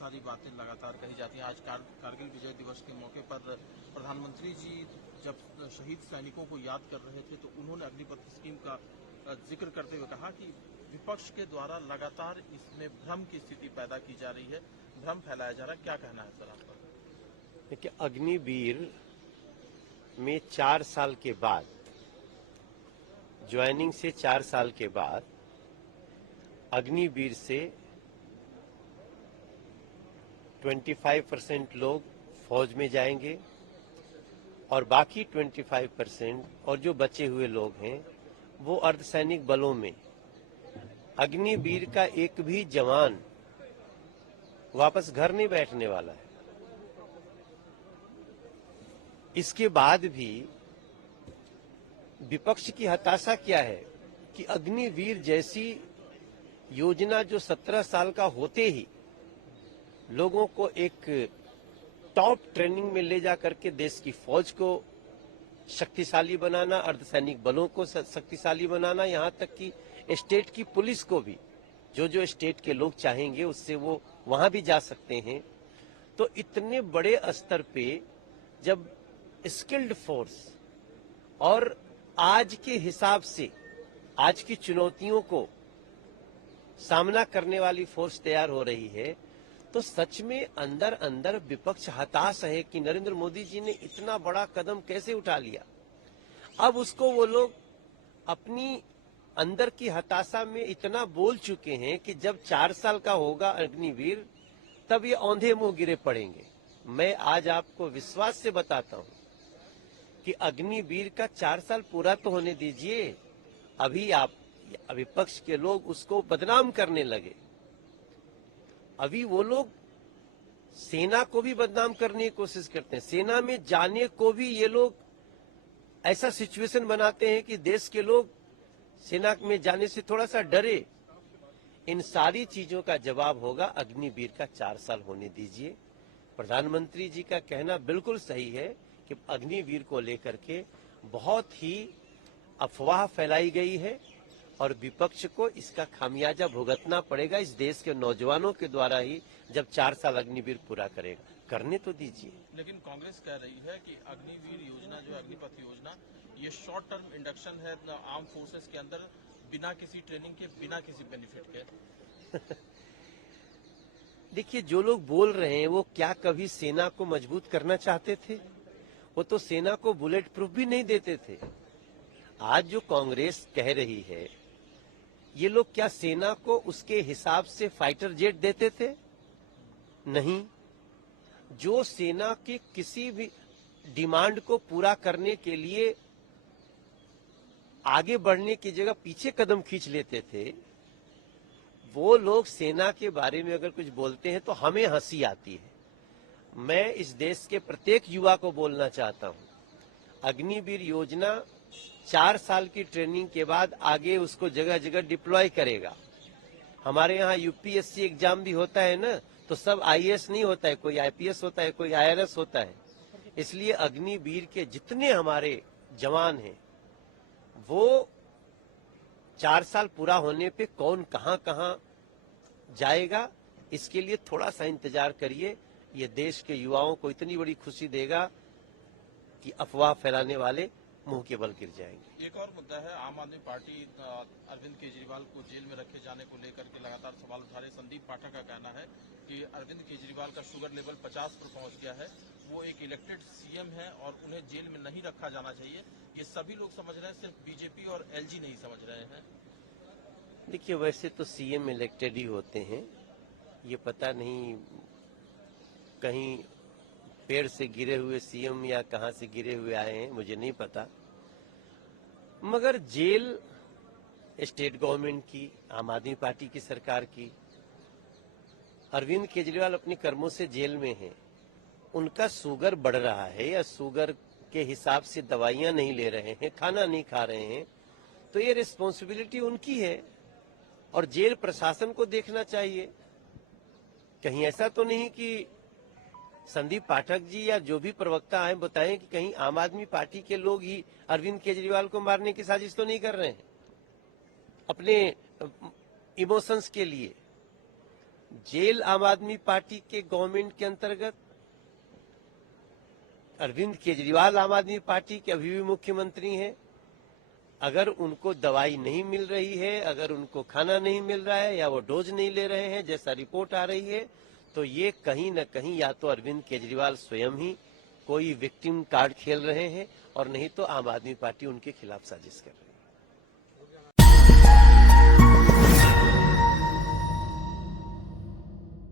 सारी बातें लगातार कही जाती हैं। आज कारगिल विजय दिवस के मौके पर प्रधानमंत्री जी जब शहीद सैनिकों को याद कर रहे थे तो उन्होंने अग्निपथ स्कीम का जिक्र करते हुए कहा कि विपक्ष के द्वारा लगातार इसमें भ्रम की स्थिति पैदा की जा रही है, भ्रम फैलाया जा रहा है। क्या कहना है सर आपका? देखिए, अग्निवीर में 4 साल के बाद, ज्वाइनिंग से 4 साल के बाद अग्निवीर से 25% लोग फौज में जाएंगे और बाकी 25% और जो बचे हुए लोग हैं वो अर्धसैनिक बलों में। अग्निवीर का एक भी जवान वापस घर नहीं बैठने वाला है। इसके बाद भी विपक्ष की हताशा क्या है कि अग्निवीर जैसी योजना जो 17 साल का होते ही लोगों को एक टॉप ट्रेनिंग में ले जाकर के देश की फौज को शक्तिशाली बनाना, अर्धसैनिक बलों को शक्तिशाली बनाना, यहां तक कि स्टेट की पुलिस को भी जो स्टेट के लोग चाहेंगे उससे वो वहां भी जा सकते हैं। तो इतने बड़े स्तर पे जब स्किल्ड फोर्स और आज के हिसाब से आज की चुनौतियों को सामना करने वाली फोर्स तैयार हो रही है तो सच में अंदर अंदर विपक्ष हताश है कि नरेंद्र मोदी जी ने इतना बड़ा कदम कैसे उठा लिया। अब उसको वो लोग अपनी अंदर की हताशा में इतना बोल चुके हैं कि जब 4 साल का होगा अग्निवीर तब ये औंधे मुंह गिरे पड़ेंगे। मैं आज आपको विश्वास से बताता हूं कि अग्निवीर का 4 साल पूरा तो होने दीजिए। अभी आप विपक्ष के लोग उसको बदनाम करने लगे। अभी वो लोग सेना को भी बदनाम करने की कोशिश करते हैं। सेना में जाने को भी ये लोग ऐसा सिचुएशन बनाते हैं कि देश के लोग सेना में जाने से थोड़ा सा डरे। इन सारी चीजों का जवाब होगा अग्निवीर का 4 साल होने दीजिए। प्रधानमंत्री जी का कहना बिल्कुल सही है कि अग्निवीर को लेकर के बहुत ही अफवाह फैलाई गई है और विपक्ष को इसका खामियाजा भुगतना पड़ेगा इस देश के नौजवानों के द्वारा ही जब 4 साल अग्निवीर पूरा करेगा। करने तो दीजिए। लेकिन कांग्रेस कह रही है कि अग्निवीर योजना जो अग्निपथ योजना ये शॉर्ट टर्म इंडक्शन है आर्म फोर्सेस के अंदर, बिना किसी ट्रेनिंग के, बिना किसी बेनिफिट के। देखिए, जो लोग बोल रहे हैं वो क्या कभी सेना को मजबूत करना चाहते थे? वो तो सेना को बुलेट प्रूफ भी नहीं देते थे। आज जो कांग्रेस कह रही है ये लोग क्या सेना को उसके हिसाब से फाइटर जेट देते थे? नहीं। जो सेना की किसी भी डिमांड को पूरा करने के लिए आगे बढ़ने की जगह पीछे कदम खींच लेते थे, वो लोग सेना के बारे में अगर कुछ बोलते हैं तो हमें हंसी आती है। मैं इस देश के प्रत्येक युवा को बोलना चाहता हूं, अग्निवीर योजना 4 साल की ट्रेनिंग के बाद आगे उसको जगह जगह डिप्लॉय करेगा। हमारे यहाँ यूपीएससी एग्जाम भी होता है ना, तो सब आईएएस नहीं होता है, कोई आईपीएस होता है, कोई आईआरएस होता है। इसलिए अग्निवीर के जितने हमारे जवान हैं वो 4 साल पूरा होने पे कौन कहां कहां जाएगा, इसके लिए थोड़ा सा इंतजार करिए। ये देश के युवाओं को इतनी बड़ी खुशी देगा कि अफवाह फैलाने वाले मुंह के बल गिर जाएंगे। एक और मुद्दा है, आम आदमी पार्टी अरविंद केजरीवाल को जेल में रखे जाने को लेकर के लगातार सवाल उठा रहे। संदीप पाठक का कहना है कि अरविंद केजरीवाल का शुगर लेवल 50 पर पहुंच गया है, वो एक इलेक्टेड सीएम है और उन्हें जेल में नहीं रखा जाना चाहिए। ये सभी लोग समझ रहे हैं, सिर्फ बीजेपी और एलजी नहीं समझ रहे हैं। देखिए, वैसे तो सीएम इलेक्टेड ही होते हैं। ये पता नहीं कहीं पेड़ से गिरे हुए सीएम या कहां से गिरे हुए आए हैं, मुझे नहीं पता। मगर जेल स्टेट गवर्नमेंट की, आम आदमी पार्टी की सरकार की। अरविंद केजरीवाल अपने कर्मों से जेल में हैं। उनका शुगर बढ़ रहा है या शुगर के हिसाब से दवाइयां नहीं ले रहे हैं, खाना नहीं खा रहे हैं, तो ये रिस्पॉन्सिबिलिटी उनकी है और जेल प्रशासन को देखना चाहिए। कहीं ऐसा तो नहीं कि संदीप पाठक जी या जो भी प्रवक्ता आए बताएं कि कहीं आम आदमी पार्टी के लोग ही अरविंद केजरीवाल को मारने की साजिश तो नहीं कर रहे हैं अपने इमोशंस के लिए। जेल आम आदमी पार्टी के गवर्नमेंट के अंतर्गत, अरविंद केजरीवाल आम आदमी पार्टी के अभी भी मुख्यमंत्री हैं। अगर उनको दवाई नहीं मिल रही है, अगर उनको खाना नहीं मिल रहा है या वो डोज नहीं ले रहे हैं जैसा रिपोर्ट आ रही है, तो ये कहीं न कहीं या तो अरविंद केजरीवाल स्वयं ही कोई विक्टिम कार्ड खेल रहे हैं और नहीं तो आम आदमी पार्टी उनके खिलाफ साजिश कर रही है।